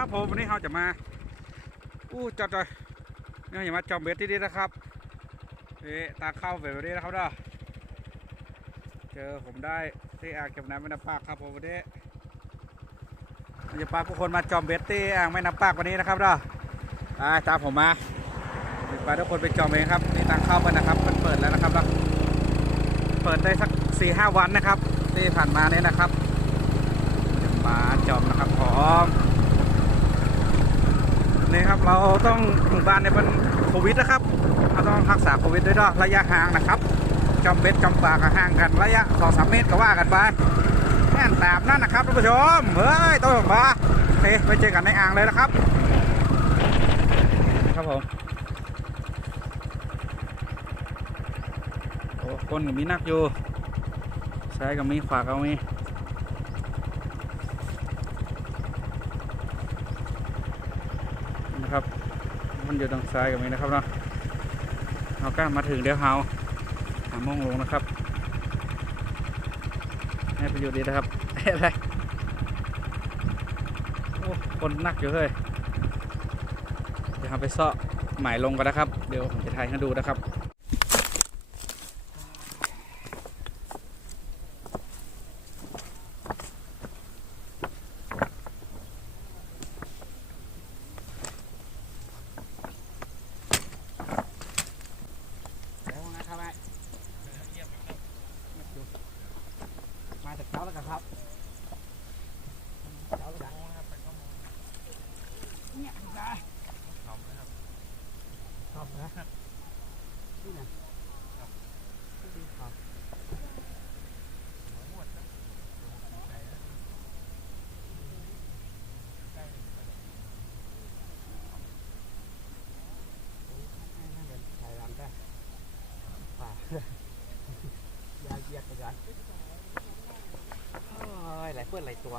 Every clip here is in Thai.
ครับผมวันนี้เราจะมา อู้จอดเลยเนี่ยอย่ามาจอมเบ็ดที่นี่นะครับเอ๊ตาเข้าไปแบบนี้นะครับเด้อเจอผมได้ที่อ่างเก็บน้ำไปน้ำปากครับผมวันนี้เราจะพาผู้คนมาจอมเบ็ดที่อ่างไม่น้ำปากวันนี้นะครับเด้อไปตามผมมาไปทุกคนไปจอมเองครับนี่ทางเข้าไปนะครับมันเปิดแล้วนะครับเนาเปิดได้สักสี่ห้าวันนะครับ ที่ผ่านมาเนี่ยนะครับมาจอมนะครับพร้อม นี่ครับเราต้องหมู่บ้านเนี่ยเป็นโควิดนะครับเราต้องรักษาโควิดด้วยเนาะระยะห่างนะครับจอมเบ็ดจอมปากห่างกันระยะสองสามเมตรก็ว่ากันไปแน่นตามนั่นนะครับท่านผู้ชมเฮ้ยต้องมาโอเคไปเจอกันในอ่างเลยนะครับ ครับผมโอ้คนก็มีนักอยู่ใช้ายก็มีขวาก็มี นะครับ มันอยู่ทางซ้ายกับนี้นะครับเนาะเรากล้ามาถึงเดี๋ยวเฮาหามองลงนะครับให้ประโยชน์ดีนะครับอะไรโอ้คนนักอยู่เลยเดี๋ยวเราไปซ่อหมายลงกันนะครับ เดี๋ยวผมจะถ่ายให้ดูนะครับ แล้วนะครับแม่มาจากเช้าแล้วกันครับเช้าแล้วกันเนี่ยได้ขอบนะครับขอบนะนี่นะดีครับใส่ลำได้ ป่ายาเยียดไปกันโอ้ยหลายเพื่อนหลายตัว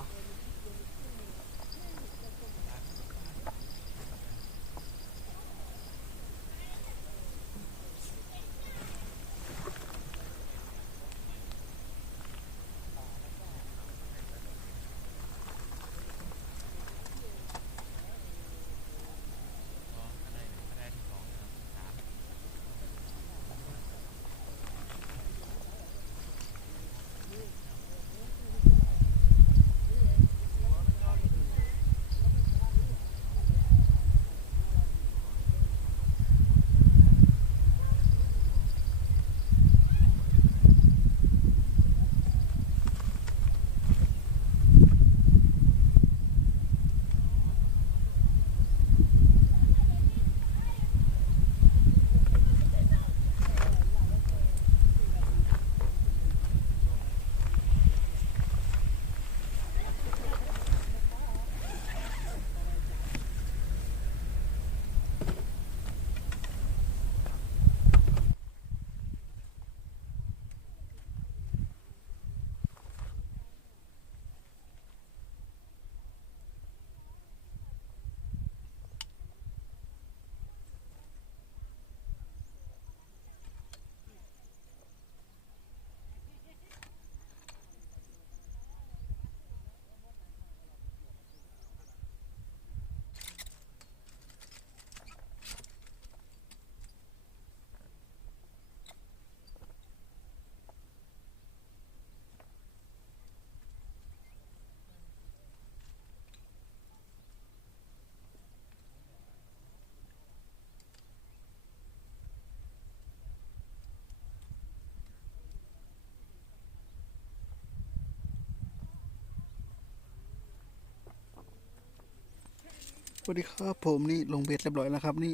วัสดีครับผมนี่ลงเบ็ดเรียบร้อยแล้วครับ นี่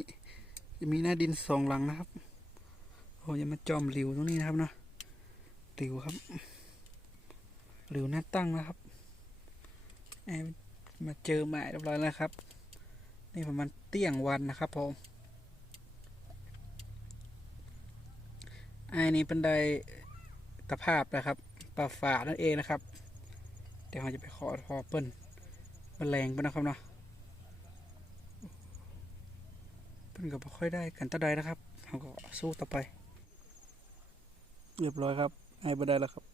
จะมีหน้าดินสองหลังนะครับโอ้ยังมาจอมหลิวตรงนี้นะครับเนาะหลิวครับหลิวหน้าตั้งนะครับไอ้มาเจอหมายเรียบร้อยแล้วครับ นี่ประมาณเตี้ยงวันนะครับผมไอ้นี่เป็นไดตะภาพนะครับปลาฝานั่นเองนะครับ เดี๋ยวเราจะไปขอพอเปิ้ลแมลงเปิ้ลนะครับเนาะ เพิ่นก็บ่ค่อยได้กันตะไดนะครับเราก็สู้ต่อไป เรียบร้อยครับให้บ่ได้แล้วครับ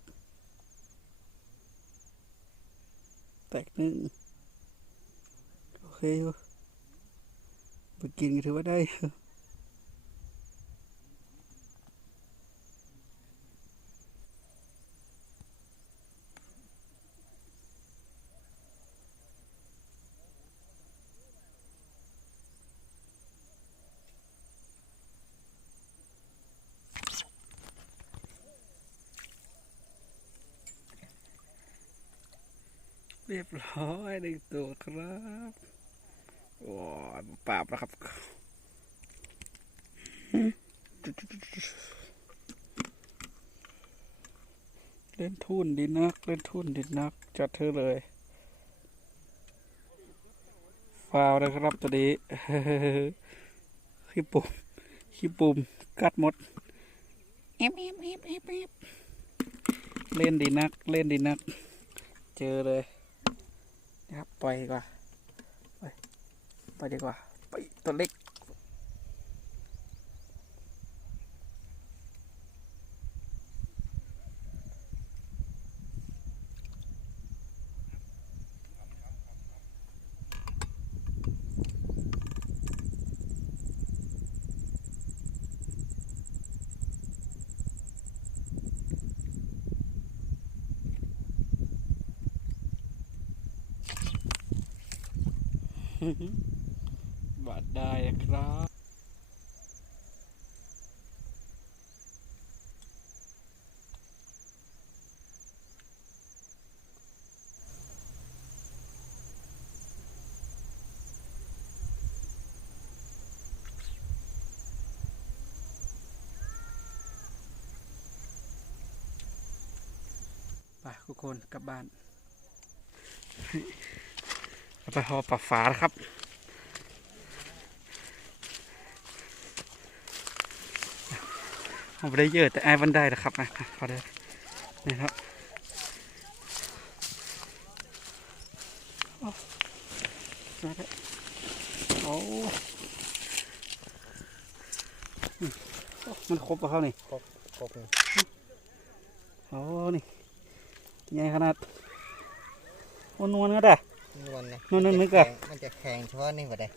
แตกหนึ่งอยู่ไปกินก็ถือว่าได้ เรียบร้อยหนึ่งตัวครับว้าวปราบแล้วครับเล่นทุนดีนัก เล่นทุนดีนัก จัดเธอเลยฟาวนะครับตัวนี้ขี้ปุ่มขี้ปุ่มกัดหมดเอฟเอฟเอฟเอฟเอฟเล่นดีนัก เล่นดีนัก เจอเลย นะครับปล่อยดีกว่าไปไปดีกว่าไปตัวเล็ก บาดได้ครับไปทุกคนกลับบ้าน ไปหอปลาฝาแล้วครับ เอาไปได้เยอะแต่ไอ้บันไดนะครับนะพอได้นี่ครับโอ้มาแล้วโอ้อืมโอ้มันครบปะเขานี่ครบครบเลยโอ้นี่ใหญ่ขนาดโอ้นวลก็ได้ นวลนะนวลนึกๆมัอะจะแข็งมันจะแข็งเฉพาะนี่หมดเลย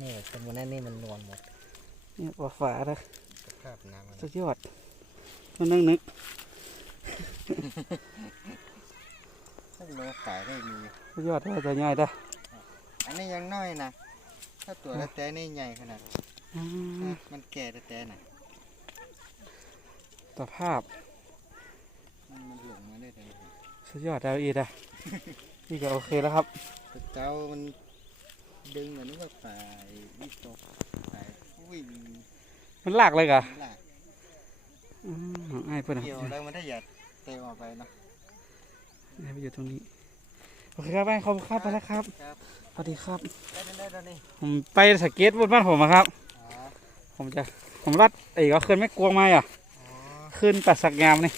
นี่เป็นวันนั้นนี่มันนวลหมดนี่ปลาฝาเลยสภาพน้ำมันสุดยอดมันนึกนึกถ้าโลขายได้มีสุดยอดได้แต่ใหญ่ได้อันนี้ยังน้อยนะถ้าตัวละแต่นี่ใหญ่ขนาดอืมมันแก่แต่แต่น่ะสภาพมันมันหลงมาได้เลยสุดยอดดาวอีดอะ นี่ก็โอเคแล้วครับแต่เจ้ามันดึงเหมือนว่าฝ่ายวิตกฝ่ายวิ่งมันลากเลยกะลากอืมไอ้เพื่อนเกี่ยวแล้วมันได้หยัดเตะออกไปเนาะไอ้ไปอยู่ตรงนี้โอเคครับไอ้ขอบคุณครับไปแล้วครับครับสวัสดีครับได้ได้ได้ได้นี่ผมไปสเก็ตบนบ้านผมอะครับอ๋อผมจะผมรัดไอ้ก็ขึ้นไม่กลัวมาอะอ๋อขึ้นตัดสักงามนี่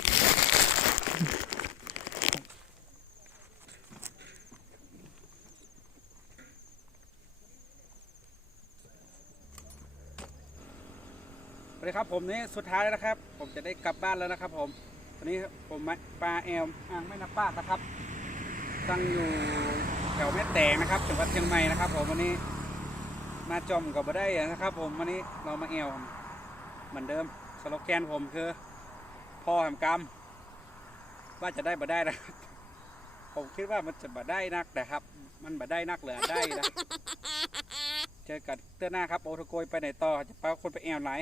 สวัสดีครับผมนี่สุดท้ายแล้วนะครับ ผมจะได้กลับบ้านแล้วนะครับ ผมตอนนี้ผมมาปลาแอมอ่างแม่น้ำป้านะครับตั้งอยู่แถวแม่แตงนะครับจังหวัดเชียงใหม่นะครับ ผมวันนี้มาจอมกับมาได้นะครับ ผมวันนี้เรามาแอวเหมือนเดิมสโลแกนผมคือพ่อแห่งกรรมว่าจะได้บ่ได้นะครับผมคิดว่ามันจะบ่ได้นักแต่ครับ มันบ่ได้นักเหลือได้นะเจอกันเตือนหน้าครับโอทโกยไปไหนต่อจะปักคนไปแอวไหน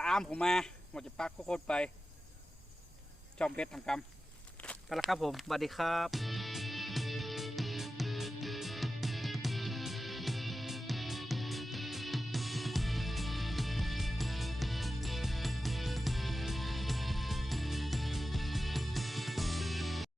ตามผมมาหมดจะปักโคตรไป จอมเพชรทำกรรมไปแล้วครับผมสวัสดีครับ